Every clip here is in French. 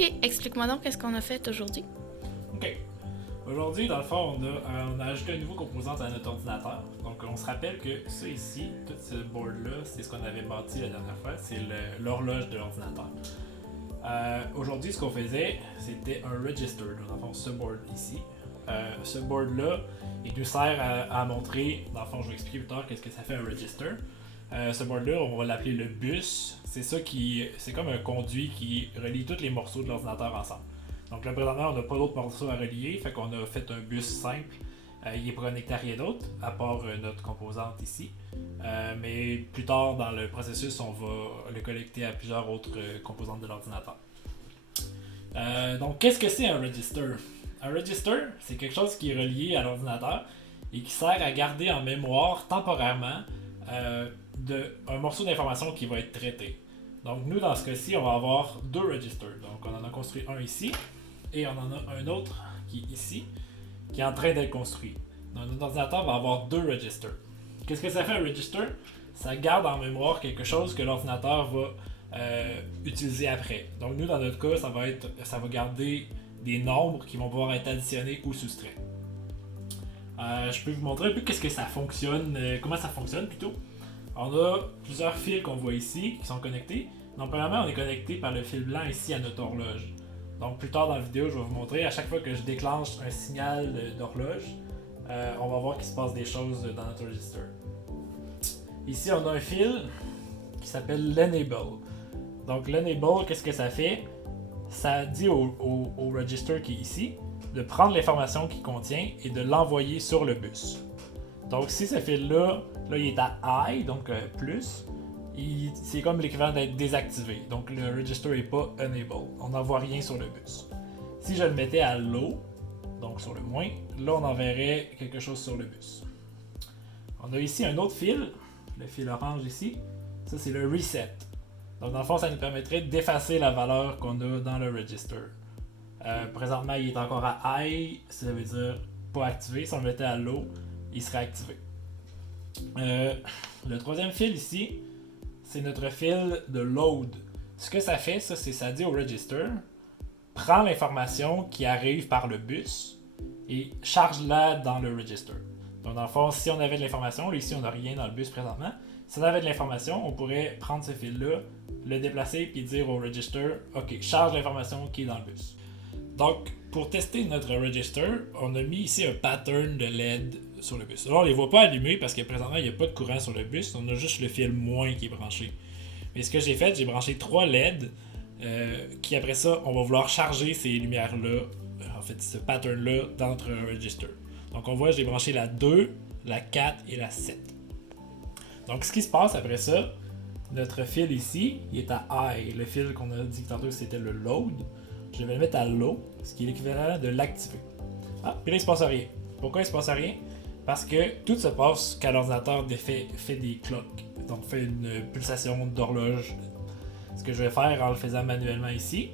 Ok, explique-moi donc qu'est-ce qu'on a fait aujourd'hui. OK. Aujourd'hui, dans le fond, on a ajouté un nouveau composant à notre ordinateur. Donc, on se rappelle que ça ici, tout ce board-là, c'est ce qu'on avait bâti la dernière fois, c'est l'horloge de l'ordinateur. Aujourd'hui, ce qu'on faisait, c'était un register. Dans le fond, ce board ici. Ce board-là, il nous sert à montrer, dans le fond, je vais expliquer plus tard qu'est-ce que ça fait un register. Ce board-là, on va l'appeler le bus. C'est comme un conduit qui relie tous les morceaux de l'ordinateur ensemble. Donc là, présentement, on n'a pas d'autres morceaux à relier, fait qu'on a fait un bus simple. Il est pas connecté à rien d'autre, à part notre composante ici. Mais plus tard dans le processus, on va le connecter à plusieurs autres composantes de l'ordinateur. Donc, qu'est-ce que c'est un register? Un register, c'est quelque chose qui est relié à l'ordinateur et qui sert à garder en mémoire temporairement un morceau d'information qui va être traité. Donc, nous, dans ce cas-ci, on va avoir deux registers. Donc, on en a construit un ici et on en a un autre qui est ici, qui est en train d'être construit. Donc, notre ordinateur va avoir deux registers. Qu'est-ce que ça fait un register? Ça garde en mémoire quelque chose que l'ordinateur va utiliser après. Donc, nous, dans notre cas, ça va garder des nombres qui vont pouvoir être additionnés ou soustraits. Je peux vous montrer un peu qu'est-ce que ça fonctionne, comment ça fonctionne plutôt. On a plusieurs fils qu'on voit ici qui sont connectés. Donc, premièrement, on est connecté par le fil blanc ici à notre horloge. Donc, plus tard dans la vidéo, je vais vous montrer, à chaque fois que je déclenche un signal d'horloge, on va voir qu'il se passe des choses dans notre register. Ici, on a un fil qui s'appelle l'enable. Donc, l'enable, qu'est-ce que ça fait? Ça dit au register qui est ici de prendre l'information qu'il contient et de l'envoyer sur le bus. Donc, si ce fil-là, il est à high, donc plus, c'est comme l'équivalent d'être désactivé. Donc, le register n'est pas enable. On n'envoie rien sur le bus. Si je le mettais à low, donc sur le moins, là, on enverrait quelque chose sur le bus. On a ici un autre fil, le fil orange ici. Ça, c'est le reset. Donc, dans le fond, ça nous permettrait d'effacer la valeur qu'on a dans le register. Présentement, il est encore à high, ça veut dire pas activé. Si on le mettait à low, il serait activé. Le troisième fil ici, c'est notre fil de load. Ce que ça fait, ça dit au register, prends l'information qui arrive par le bus et charge-la dans le register. Donc dans le fond, si on avait de l'information, là ici on n'a rien dans le bus présentement, si on avait de l'information, on pourrait prendre ce fil-là, le déplacer et dire au register, ok, charge l'information qui est dans le bus. Donc, pour tester notre register, on a mis ici un pattern de LED sur le bus. Alors, on ne les voit pas allumés parce que présentement, il n'y a pas de courant sur le bus. On a juste le fil moins qui est branché. Mais ce que j'ai fait, j'ai branché 3 LED qui, après ça, on va vouloir charger ces lumières-là, en fait, ce pattern-là, dans notre register. Donc, on voit, j'ai branché la 2, la 4 et la 7. Donc, ce qui se passe après ça, notre fil ici, il est à high. Le fil qu'on a dit tantôt, c'était le load. Je vais le mettre à low, ce qui est l'équivalent de l'activer. Ah, puis là, il ne se passe rien. Pourquoi il ne se passe rien? Parce que tout se passe quand l'ordinateur fait des clocks. Donc, fait une pulsation d'horloge. Ce que je vais faire en le faisant manuellement ici.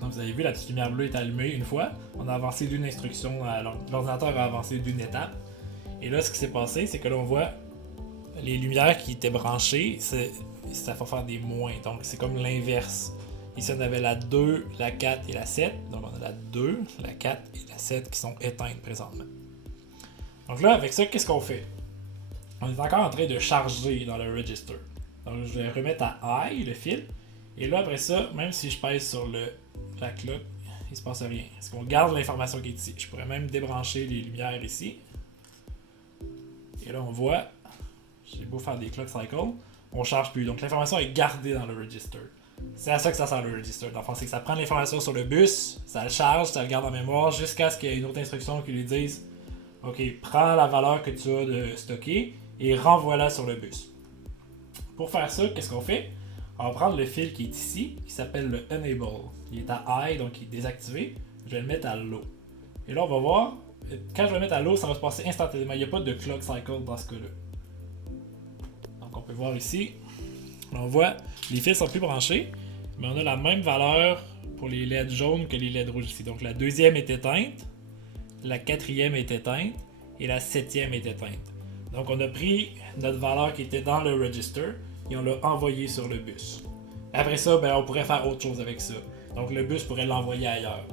Donc, vous avez vu, la petite lumière bleue est allumée une fois. On a avancé d'une instruction, l'ordinateur a avancé d'une étape. Et là, ce qui s'est passé, c'est que là, on voit les lumières qui étaient branchées, ça va faire des moins. Donc, c'est comme l'inverse. Ici, on avait la 2, la 4 et la 7. Donc, on a la 2, la 4 et la 7 qui sont éteintes présentement. Donc là, avec ça, qu'est-ce qu'on fait? On est encore en train de charger dans le register. Donc, je vais remettre à high le fil. Et là, après ça, même si je pèse sur la cloque, il ne se passe rien. Parce qu'on garde l'information qui est ici. Je pourrais même débrancher les lumières ici. Et là, on voit, j'ai beau faire des clock cycles, on ne charge plus. Donc, l'information est gardée dans le register. C'est à ça que ça sert le register. Dans le fond, c'est que ça prend l'information sur le bus, ça le charge, ça le garde en mémoire jusqu'à ce qu'il y ait une autre instruction qui lui dise ok, prends la valeur que tu as de stocker et renvoie-la sur le bus. Pour faire ça, qu'est-ce qu'on fait? On va prendre le fil qui est ici, qui s'appelle le enable. Il est à high, donc il est désactivé. Je vais le mettre à low. Et là, on va voir, quand je vais le mettre à low, ça va se passer instantanément. Il n'y a pas de clock cycle dans ce cas-là. Donc on peut voir ici. On voit, les fils sont plus branchés, mais on a la même valeur pour les LED jaunes que les LED rouges ici. Donc la deuxième est éteinte, la quatrième est éteinte et la septième est éteinte. Donc on a pris notre valeur qui était dans le register et on l'a envoyé sur le bus. Après ça, on pourrait faire autre chose avec ça. Donc le bus pourrait l'envoyer ailleurs.